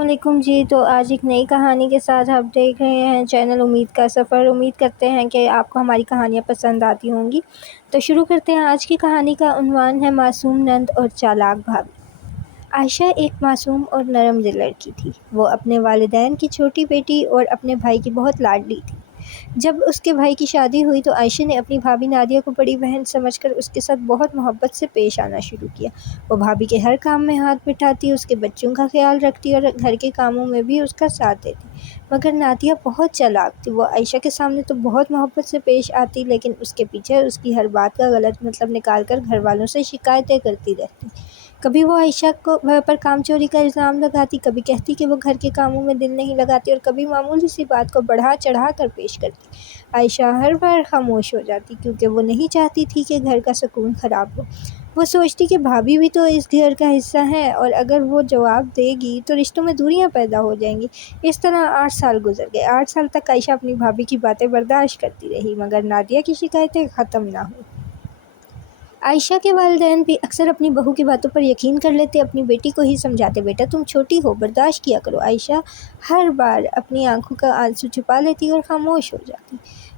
علیکم جی، تو آج ایک نئی کہانی کے ساتھ آپ دیکھ رہے ہیں چینل امید کا سفر۔ امید کرتے ہیں کہ آپ کو ہماری کہانیاں پسند آتی ہوں گی۔ تو شروع کرتے ہیں۔ آج کی کہانی کا عنوان ہے معصوم نند اور چالاک بھابھی۔ عائشہ ایک معصوم اور نرم دل لڑکی تھی۔ وہ اپنے والدین کی چھوٹی بیٹی اور اپنے بھائی کی بہت لاڈلی تھی۔ جب اس کے بھائی کی شادی ہوئی تو عائشہ نے اپنی بھابھی نادیہ کو بڑی بہن سمجھ کر اس کے ساتھ بہت محبت سے پیش آنا شروع کیا۔ وہ بھابھی کے ہر کام میں ہاتھ بٹھاتی، اس کے بچوں کا خیال رکھتی اور گھر کے کاموں میں بھی اس کا ساتھ دیتی۔ مگر نادیہ بہت چالاک تھی۔ وہ عائشہ کے سامنے تو بہت محبت سے پیش آتی، لیکن اس کے پیچھے اس کی ہر بات کا غلط مطلب نکال کر گھر والوں سے شکایتیں کرتی رہتی۔ کبھی وہ عائشہ پر کام چوری کا الزام لگاتی، کبھی کہتی کہ وہ گھر کے کاموں میں دل نہیں لگاتی، اور کبھی معمولی سی بات کو بڑھا چڑھا کر پیش کرتی۔ عائشہ ہر بار خاموش ہو جاتی، کیونکہ وہ نہیں چاہتی تھی کہ گھر کا سکون خراب ہو۔ وہ سوچتی کہ بھابھی بھی تو اس گھر کا حصہ ہے، اور اگر وہ جواب دے گی تو رشتوں میں دوریاں پیدا ہو جائیں گی۔ اس طرح 8 سال گزر گئے۔ 8 سال تک عائشہ اپنی بھابھی کی باتیں برداشت کرتی رہی، مگر نادیہ کی شکایتیں ختم نہ ہوئیں۔ عائشہ کے والدین بھی اکثر اپنی بہو کی باتوں پر یقین کر لیتے، اپنی بیٹی کو ہی سمجھاتے، بیٹا تم چھوٹی ہو، برداشت کیا کرو۔ عائشہ ہر بار اپنی آنکھوں کا آنسو چھپا لیتی اور خاموش ہو جاتی۔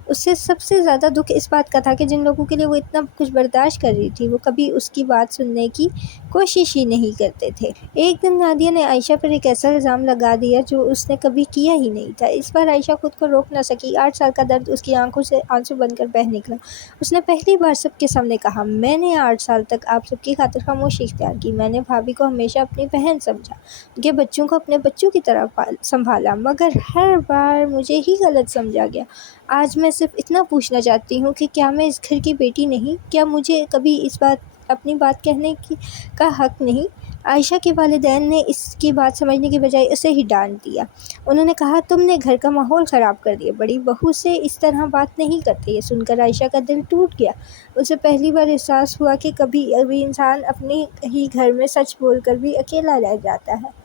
اسے سب سے زیادہ دکھ اس بات کا تھا کہ جن لوگوں کے لیے وہ اتنا کچھ برداشت کر رہی تھی، وہ کبھی اس کی بات سننے کی کوشش ہی نہیں کرتے تھے۔ ایک دن نادیہ نے عائشہ پر ایک ایسا الزام لگا دیا جو اس نے کبھی کیا ہی نہیں تھا۔ اس بار عائشہ خود کو روک نہ سکی۔ 8 سال کا درد اس کی آنکھوں سے آنسو بن کر بہہ نکلا۔ اس نے پہلی بار سب کے سامنے کہا، میں نے 8 سال تک آپ سب کی خاطر خاموشی اختیار کی۔ میں نے بھابھی کو ہمیشہ اپنی بہن سمجھا، ان کے بچوں کو اپنے بچوں کی طرح سنبھالا، مگر ہر بار مجھے ہی غلط سمجھا گیا۔ آج میں صرف اتنا پوچھنا چاہتی ہوں کہ کیا میں اس گھر کی بیٹی نہیں؟ کیا مجھے کبھی اپنی بات کہنے کا حق نہیں؟ عائشہ کے والدین نے اس کی بات سمجھنے کی بجائے اسے ہی ڈانٹ دیا۔ انہوں نے کہا، تم نے گھر کا ماحول خراب کر دیا، بڑی بہو سے اس طرح بات نہیں کرتے۔ یہ سن کر عائشہ کا دل ٹوٹ گیا۔ اسے پہلی بار احساس ہوا کہ کبھی انسان اپنے ہی گھر میں سچ بول کر بھی اکیلا رہ جاتا ہے۔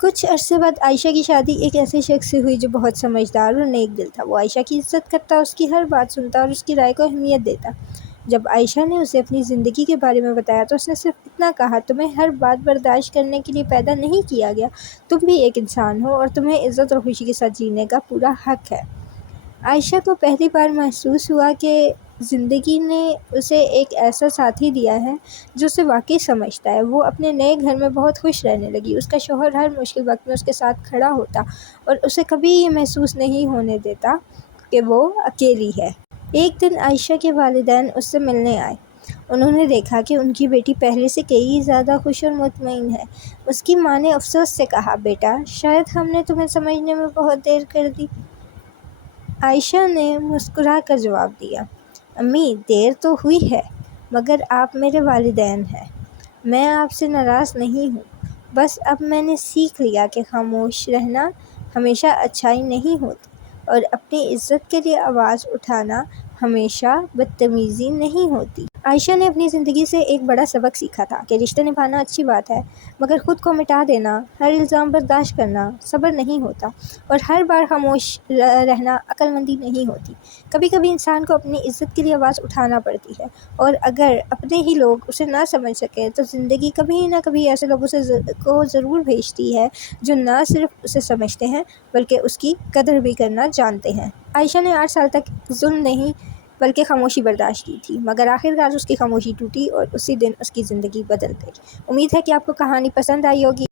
کچھ عرصے بعد عائشہ کی شادی ایک ایسے شخص سے ہوئی جو بہت سمجھدار اور نیک دل تھا۔ وہ عائشہ کی عزت کرتا، اس کی ہر بات سنتا اور اس کی رائے کو اہمیت دیتا۔ جب عائشہ نے اسے اپنی زندگی کے بارے میں بتایا تو اس نے صرف اتنا کہا، تمہیں ہر بات برداشت کرنے کے لیے پیدا نہیں کیا گیا، تم بھی ایک انسان ہو اور تمہیں عزت اور خوشی کے ساتھ جینے کا پورا حق ہے۔ عائشہ کو پہلی بار محسوس ہوا کہ زندگی نے اسے ایک ایسا ساتھی دیا ہے جو اسے واقعی سمجھتا ہے۔ وہ اپنے نئے گھر میں بہت خوش رہنے لگی۔ اس کا شوہر ہر مشکل وقت میں اس کے ساتھ کھڑا ہوتا اور اسے کبھی یہ محسوس نہیں ہونے دیتا کہ وہ اکیلی ہے۔ ایک دن عائشہ کے والدین اس سے ملنے آئے۔ انہوں نے دیکھا کہ ان کی بیٹی پہلے سے کئی زیادہ خوش اور مطمئن ہے۔ اس کی ماں نے افسوس سے کہا، بیٹا شاید ہم نے تمہیں سمجھنے میں بہت دیر کر دی۔ عائشہ نے مسکرا کر جواب دیا، امی دیر تو ہوئی ہے، مگر آپ میرے والدین ہیں، میں آپ سے ناراض نہیں ہوں، بس اب میں نے سیکھ لیا کہ خاموش رہنا ہمیشہ اچھائی نہیں ہوتی، اور اپنی عزت کے لیے آواز اٹھانا ہمیشہ بدتمیزی نہیں ہوتی۔ عائشہ نے اپنی زندگی سے ایک بڑا سبق سیکھا تھا کہ رشتے نبھانا اچھی بات ہے، مگر خود کو مٹا دینا، ہر الزام برداشت کرنا صبر نہیں ہوتا، اور ہر بار خاموش رہنا عقل مندی نہیں ہوتی۔ کبھی کبھی انسان کو اپنی عزت کے لیے آواز اٹھانا پڑتی ہے، اور اگر اپنے ہی لوگ اسے نہ سمجھ سکیں تو زندگی کبھی نہ کبھی ایسے لوگوں کو ضرور بھیجتی ہے جو نہ صرف اسے سمجھتے ہیں بلکہ اس کی قدر بھی کرنا جانتے ہیں۔ عائشہ نے 8 سال تک ظلم نہیں بلکہ خاموشی برداشت کی تھی، مگر آخرکار اس کی خاموشی ٹوٹی اور اسی دن اس کی زندگی بدل گئی۔ امید ہے کہ آپ کو کہانی پسند آئی ہوگی۔